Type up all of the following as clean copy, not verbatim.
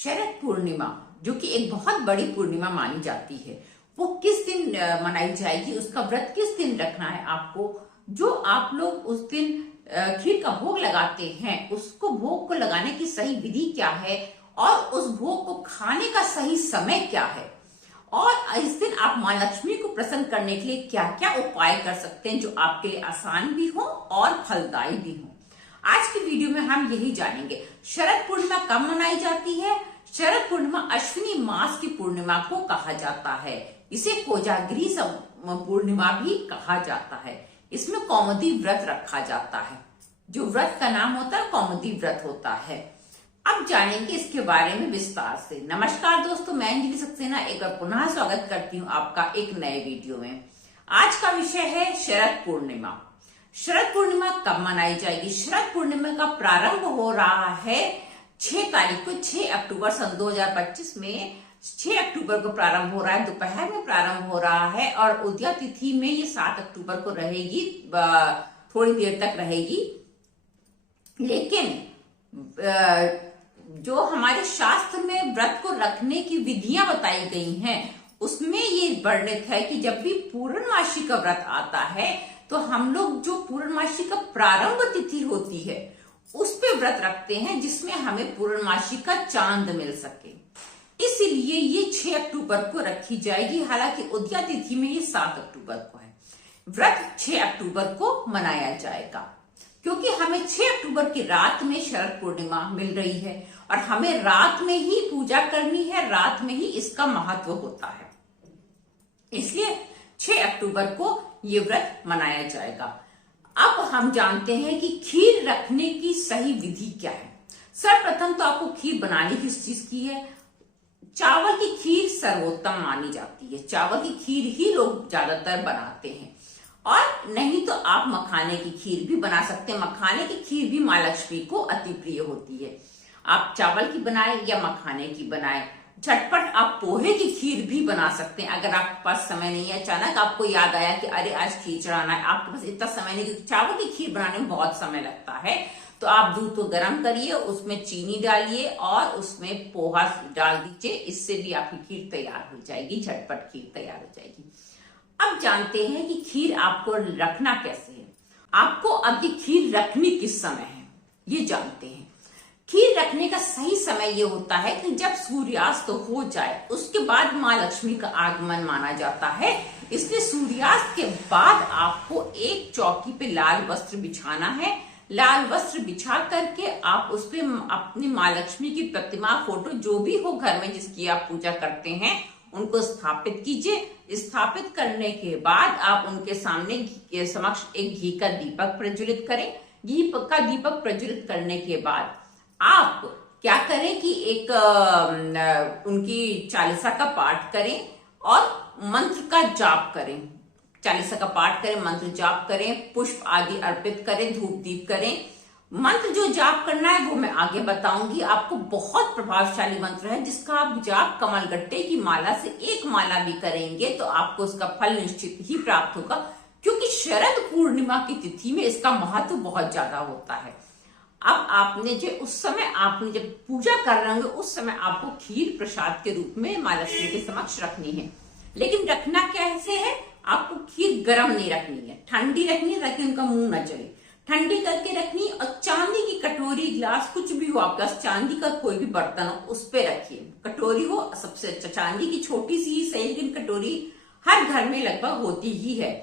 शरद पूर्णिमा जो कि एक बहुत बड़ी पूर्णिमा मानी जाती है, वो किस दिन मनाई जाएगी, उसका व्रत किस दिन रखना है आपको। जो आप लोग उस दिन खीर का भोग लगाते हैं, उसको भोग को लगाने की सही विधि क्या है और उस भोग को खाने का सही समय क्या है, और इस दिन आप माँ लक्ष्मी को प्रसन्न करने के लिए क्या क्या उपाय कर सकते हैं जो आपके लिए आसान भी हो और फलदायी भी हो। आज की वीडियो में हम यही जानेंगे। शरद पूर्णिमा कब मनाई जाती है। शरद पूर्णिमा अश्विनी मास की पूर्णिमा को कहा जाता है। इसे कोजागिरी पूर्णिमा भी कहा जाता है। इसमें कौमुदी व्रत रखा जाता है। जो व्रत का नाम होता है कौमुदी व्रत होता है। अब जानेंगे इसके बारे में विस्तार से। नमस्कार दोस्तों, मैं अंजलि सक्सेना एक बार पुनः स्वागत करती हूँ आपका एक नए वीडियो में। आज का विषय है शरद पूर्णिमा। शरद पूर्णिमा कब मनाई जाएगी। शरद पूर्णिमा का प्रारंभ हो रहा है 6 तारीख को, 6 अक्टूबर सन 2025 में 6 अक्टूबर को प्रारंभ हो रहा है। दोपहर में प्रारंभ हो रहा है और उदया तिथि में ये 7 अक्टूबर को रहेगी, थोड़ी देर तक रहेगी। लेकिन जो हमारे शास्त्र में व्रत को रखने की विधियां बताई गई हैं, उसमें ये वर्णित है कि जब भी पूर्णमासी का व्रत आता है तो हम लोग जो पूर्णमासी का प्रारंभ तिथि होती है उस पे व्रत रखते हैं, जिसमें हमें पूर्णमासी का चांद मिल सके। इसलिए ये 6 अक्टूबर को रखी जाएगी। हालांकि उदया तिथि में ये 7 अक्टूबर को है। व्रत 6 अक्टूबर को मनाया जाएगा क्योंकि हमें 6 अक्टूबर की रात में शरद पूर्णिमा मिल रही है और हमें रात में ही पूजा करनी है, रात में ही इसका महत्व होता है। इसलिए 6 अक्टूबर को ये व्रत मनाया जाएगा। अब हम जानते हैं कि खीर रखने की सही विधि क्या है। सर्वप्रथम तो आपको खीर बनानी किस चीज की है। चावल की खीर सर्वोत्तम मानी जाती है। चावल की खीर ही लोग ज्यादातर बनाते हैं, और नहीं तो आप मखाने की खीर भी बना सकते हैं। मखाने की खीर भी माँ लक्ष्मी को अति प्रिय होती है। आप चावल की बनाए या मखाने की बनाए। झटपट आप पोहे की खीर भी बना सकते हैं। अगर आपके पास समय नहीं है, अचानक आपको याद आया कि अरे आज खीर चढ़ाना है, आपके पास इतना समय नहीं, क्योंकि चावल की खीर बनाने में बहुत समय लगता है, तो आप दूध को गर्म करिए, उसमें चीनी डालिए और उसमें पोहा डाल दीजिए। इससे भी आपकी खीर तैयार हो जाएगी, झटपट खीर तैयार हो जाएगी। अब जानते हैं कि खीर आपको रखना कैसे है। आपको अब ये खीर रखनी किस समय है ये जानते हैं। खीर रखने का सही समय ये होता है कि जब सूर्यास्त हो जाए, उसके बाद माँ लक्ष्मी का आगमन माना जाता है। इसलिए सूर्यास्त के बाद आपको एक चौकी पे लाल वस्त्र बिछाना है। लाल वस्त्र बिछा करके आप उस पे अपनी माँ लक्ष्मी की प्रतिमा, फोटो जो भी हो घर में जिसकी आप पूजा करते हैं, उनको स्थापित कीजिए। स्थापित करने के बाद आप उनके सामने समक्ष एक घी का दीपक प्रज्वलित करें। घी का दीपक प्रज्वलित करने के बाद आप क्या करें कि एक उनकी चालीसा का पाठ करें और मंत्र का जाप करें। चालीसा का पाठ करें, मंत्र जाप करें, पुष्प आदि अर्पित करें, धूप दीप करें। मंत्र जो जाप करना है वो मैं आगे बताऊंगी आपको। बहुत प्रभावशाली मंत्र है जिसका आप जाप कमलगट्टे की माला से एक माला भी करेंगे तो आपको उसका फल निश्चित ही प्राप्त होगा, क्योंकि शरद पूर्णिमा की तिथि में इसका महत्व बहुत ज्यादा होता है। अब आपने जो उस समय आपने जब पूजा कर रहे होंगे, उस समय आपको खीर प्रसाद के रूप में माँ लक्ष्मी के समक्ष रखनी है। लेकिन रखना कैसे है, आपको खीर गर्म नहीं रखनी है, ठंडी रखनी है ताकि उनका मुंह न जले। ठंडी करके रखनी, और चांदी की कटोरी, गिलास, कुछ भी हो आपके पास, चांदी का कोई भी बर्तन हो उस पे रखिए। कटोरी हो सबसे अच्छा, चांदी की छोटी सी ही सही, लेकिन कटोरी हर घर में लगभग होती ही है।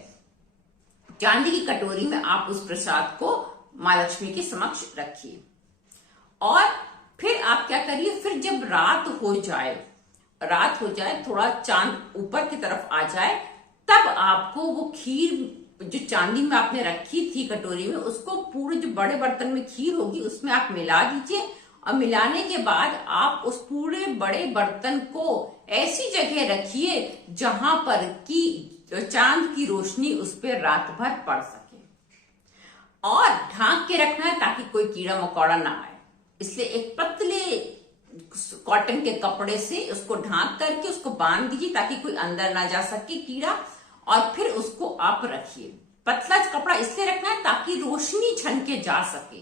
चांदी की कटोरी में आप उस प्रसाद को माँ लक्ष्मी के समक्ष रखिए। और फिर आप क्या करिए, फिर जब रात हो जाए, थोड़ा चांद ऊपर की तरफ आ जाए, तब आपको वो खीर जो चांदी में आपने रखी थी कटोरी में, उसको पूरे जो बड़े बर्तन में खीर होगी उसमें आप मिला दीजिए। और मिलाने के बाद आप उस पूरे बड़े बर्तन को ऐसी जगह रखिए जहां पर कि चांद की रोशनी उस पर रात भर पड़ सके, और ढांक के रखना है ताकि कोई कीड़ा मकोड़ा ना आए। इसलिए एक पतले कॉटन के कपड़े से उसको ढांक करके उसको बांध दीजिए ताकि कोई अंदर ना जा सके कीड़ा, और फिर उसको आप रखिए। पतला कपड़ा इसलिए रखना है ताकि रोशनी छन के जा सके,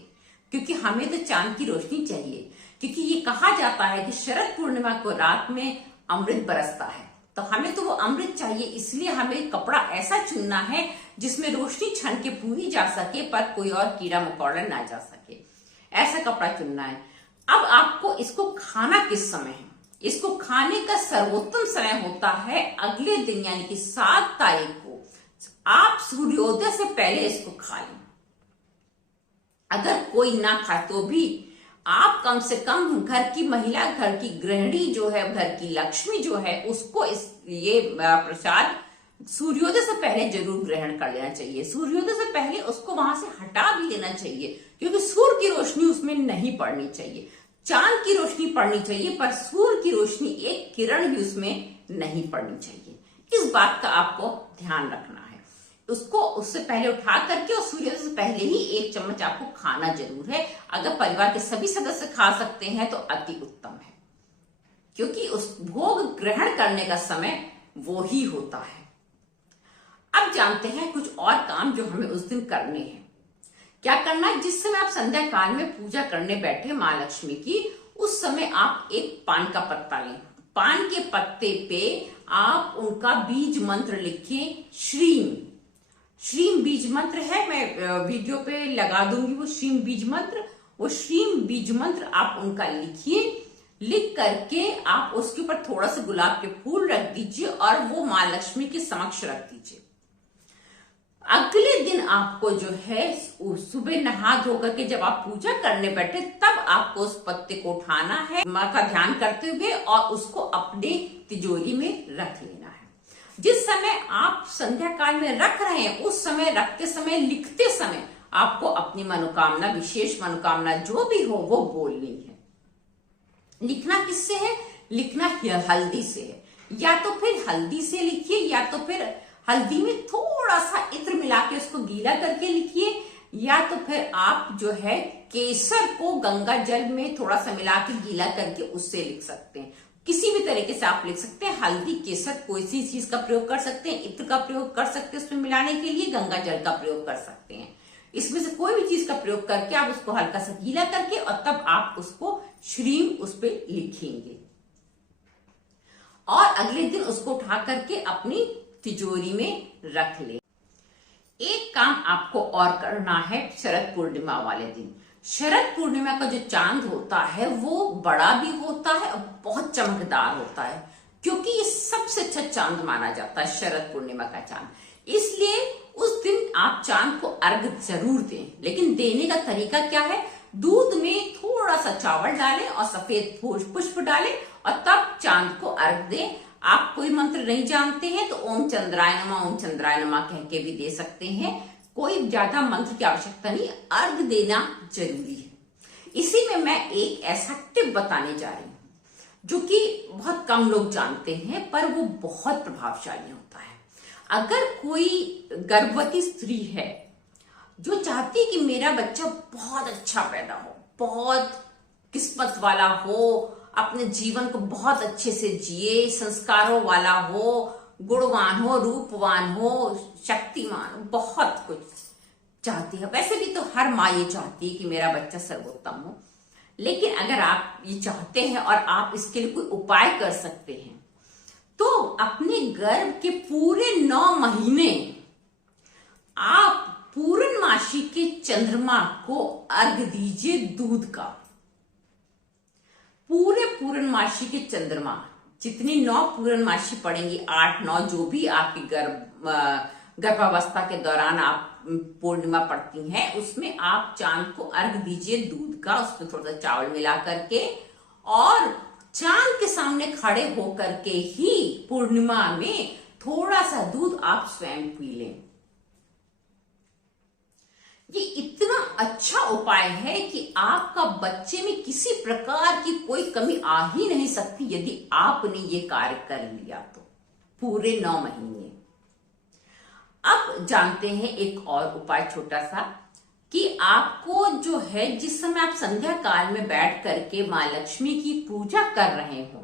क्योंकि हमें तो चांद की रोशनी चाहिए। क्योंकि ये कहा जाता है कि शरद पूर्णिमा को रात में अमृत बरसता है, तो हमें तो वो अमृत चाहिए, इसलिए हमें कपड़ा ऐसा चुनना है जिसमें रोशनी छन के पूरी जा सके पर कोई और कीड़ा मकोड़ा ना जा सके, ऐसा कपड़ा चुनना है। अब आपको इसको खाना किस समय है? इसको खाने का सर्वोत्तम समय होता है अगले दिन, यानी कि 7 तारीख को आप सूर्योदय से पहले इसको खा लें। अगर कोई ना खाए तो भी आप कम से कम घर की महिला, घर की गृहिणी जो है, घर की लक्ष्मी जो है, उसको ये प्रसाद सूर्योदय से पहले जरूर ग्रहण कर लेना चाहिए। सूर्योदय से पहले उसको वहां से हटा भी लेना चाहिए, क्योंकि सूर्य की रोशनी उसमें नहीं पड़नी चाहिए। चांद की रोशनी पड़नी चाहिए पर सूर्य की रोशनी एक किरण भी उसमें नहीं पड़नी चाहिए। इस बात का आपको ध्यान रखना है। उसको उससे पहले उठा करके और सूर्योदय से पहले ही 1 चम्मच आपको खाना जरूर है। अगर परिवार के सभी सदस्य खा सकते हैं तो अति उत्तम है, क्योंकि उस भोग ग्रहण करने का समय वो ही होता है। अब जानते हैं कुछ और काम जो हमें उस दिन करने हैं। क्या करना है? जिस समय आप संध्या काल में पूजा करने बैठे माँ लक्ष्मी की, उस समय आप एक पान का पत्ता लें। पान के पत्ते पे आप उनका बीज मंत्र लिखें। श्रीम बीज मंत्र है, मैं वीडियो पे लगा दूंगी वो श्रीम बीज मंत्र। वो श्रीम बीज मंत्र आप उनका लिखिए। लिख करके आप उसके ऊपर थोड़ा सा गुलाब के फूल रख दीजिए और वो माँ लक्ष्मी के समक्ष रख दीजिए। अगले दिन आपको जो है सुबह नहा धो करके जब आप पूजा करने बैठे, तब आपको उस पत्ते को उठाना है माँ का ध्यान करते हुए और उसको अपने तिजोरी में रख लेना है। जिस समय आप संध्या काल में रख रहे हैं, उस समय रखते समय, लिखते समय आपको अपनी मनोकामना, विशेष मनोकामना जो भी हो वो बोलनी है। लिखना किससे है? लिखना हल्दी से है। या तो फिर हल्दी से लिखिए, या तो फिर हल्दी में थोड़ा सा इत्र मिला के उसको गीला करके लिखिए, या तो फिर आप जो है केसर को गंगा जल में थोड़ा सा मिला के गीला करके उससे लिख सकते हैं। किसी भी तरीके से आप लिख सकते हैं। हल्दी, केसर, कोई सी चीज का प्रयोग कर सकते हैं। इत्र का प्रयोग कर सकते हैं उसमें मिलाने के लिए, गंगा जल का प्रयोग कर सकते हैं। इसमें से कोई भी चीज का प्रयोग करके आप उसको हल्का सा गीला करके और तब आप उसको श्रीम उस पर लिखेंगे और अगले दिन उसको उठा करके अपनी तिजोरी में रख ले। एक काम आपको और करना है शरद पूर्णिमा वाले दिन। शरद पूर्णिमा का जो चांद होता है वो बड़ा भी होता है और बहुत चमकदार होता है, क्योंकि ये सबसे अच्छा चांद माना जाता है शरद पूर्णिमा का चांद। इसलिए उस दिन आप चांद को अर्घ जरूर दें, लेकिन देने का तरीका क्या है? दूध में थोड़ा सा चावल डालें और सफेद पुष्प डालें और तब चांद को अर्घ दें। आप कोई मंत्र नहीं जानते हैं तो ओम चंद्राय नमः कह के भी दे सकते हैं। कोई ज्यादा मंत्र की आवश्यकता नहीं, अर्घ देना जरूरी है। इसी में मैं एक ऐसा टिप बताने जा रही हूँ जो कि बहुत कम लोग जानते हैं, पर वो बहुत प्रभावशाली होता है। अगर कोई गर्भवती स्त्री है जो चाहती है कि मेरा बच्चा बहुत अच्छा पैदा हो, बहुत किस्मत वाला हो, अपने जीवन को बहुत अच्छे से जिए, संस्कारों वाला हो, गुणवान हो, रूपवान हो, शक्तिमान हो, बहुत कुछ चाहती है। वैसे भी तो हर माँ ये चाहती है कि मेरा बच्चा सर्वोत्तम हो, लेकिन अगर आप ये चाहते हैं और आप इसके लिए कोई उपाय कर सकते हैं तो अपने गर्भ के पूरे 9 महीने आप पूर्णमासी के चंद्रमा को अर्घ दीजिए दूध का। पूरे पूर्णमासी के चंद्रमा, जितनी 9 पूर्णमासी पड़ेंगी, 8, 9 जो भी आपकी गर्भावस्था के दौरान आप पूर्णिमा पड़ती हैं, उसमें आप चांद को अर्घ दीजिए दूध का, उसमें थोड़ा सा चावल मिला करके और चांद के सामने खड़े होकर के ही पूर्णिमा में थोड़ा सा दूध आप स्वयं पी लें। ये इतना अच्छा उपाय है कि आपका बच्चे में किसी प्रकार की कोई कमी आ ही नहीं सकती यदि आपने ये कार्य कर लिया तो, पूरे 9 महीने। अब जानते हैं एक और उपाय छोटा सा, कि आपको जो है जिस समय आप संध्या काल में बैठ करके माँ लक्ष्मी की पूजा कर रहे हो,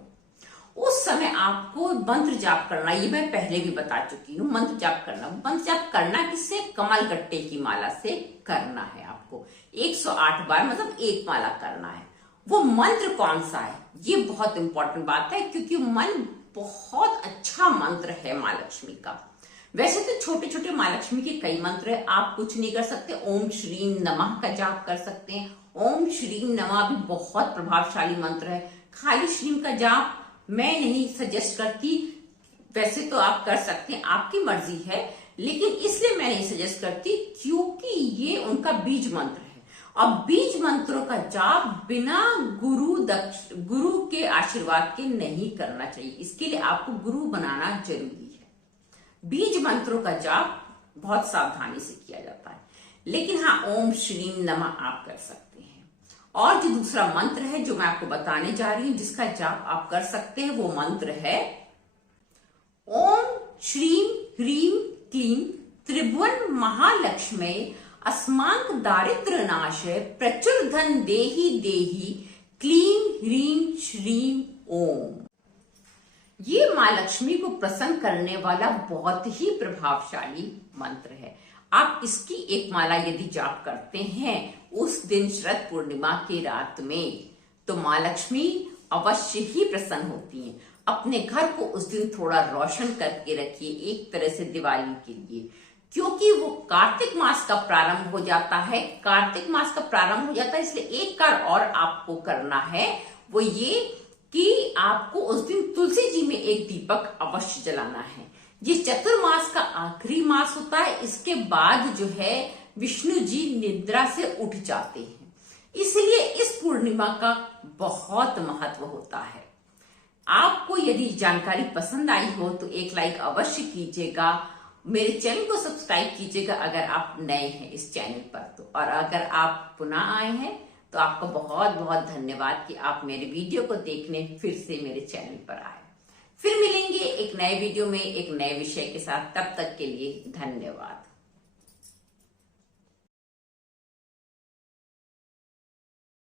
उस समय आपको मंत्र जाप करना। ये मैं पहले भी बता चुकी हूँ। मंत्र जाप करना किससे? कमल गट्टे की माला से करना है आपको। 108 बार, मतलब 1 माला करना है। वो मंत्र कौन सा है, ये बहुत इंपॉर्टेंट बात है, क्योंकि मन बहुत अच्छा मंत्र है माँ लक्ष्मी का। वैसे तो छोटे छोटे माँ लक्ष्मी के कई मंत्र है, आप कुछ नहीं कर सकते, ओम श्रीम नमः का जाप कर सकते हैं। ओम श्रीम नमः भी बहुत प्रभावशाली मंत्र है। खाली श्रीम का जाप मैं नहीं सजेस्ट करती, वैसे तो आप कर सकते हैं, आपकी मर्जी है, लेकिन इसलिए मैं नहीं सजेस्ट करती क्योंकि ये उनका बीज मंत्र है। और बीज मंत्रों का जाप बिना गुरु के आशीर्वाद के नहीं करना चाहिए, इसके लिए आपको गुरु बनाना जरूरी है। बीज मंत्रों का जाप बहुत सावधानी से किया जाता है, लेकिन हाँ ओम श्रीम नमः आप कर सकते हैं। और जो दूसरा मंत्र है जो मैं आपको बताने जा रही हूं जिसका जाप आप कर सकते हैं, वो मंत्र है ओम श्रीम ह्रीम क्लीम त्रिभुवन महालक्ष्मी अस्मांक दारिद्र नाशय प्रचुर धन देहि देहि क्लीम ह्रीम श्रीम ओम। ये माँ लक्ष्मी को प्रसन्न करने वाला बहुत ही प्रभावशाली मंत्र है। आप इसकी एक माला यदि जाप करते हैं उस दिन शरद पूर्णिमा की रात में, तो माँ लक्ष्मी अवश्य ही प्रसन्न होती हैं। अपने घर को उस दिन थोड़ा रोशन करके रखिए, एक तरह से दिवाली के लिए, क्योंकि वो कार्तिक मास का प्रारंभ हो जाता है। कार्तिक मास का प्रारंभ हो जाता है, इसलिए एक कार्य और आपको करना है, वो ये कि आपको उस दिन तुलसी जी में एक दीपक अवश्य जलाना है। ये चतुर्मास का आखिरी मास होता है, इसके बाद जो है विष्णु जी निद्रा से उठ जाते हैं, इसलिए इस पूर्णिमा का बहुत महत्व होता है। आपको यदि जानकारी पसंद आई हो तो एक लाइक अवश्य कीजिएगा, मेरे चैनल को सब्सक्राइब कीजिएगा अगर आप नए हैं इस चैनल पर तो, और अगर आप पुनः आए हैं तो आपका बहुत बहुत धन्यवाद कि आप मेरे वीडियो को देखने फिर से मेरे चैनल पर आए। फिर मिलेंगे एक नए वीडियो में एक नए विषय के साथ, तब तक के लिए धन्यवाद।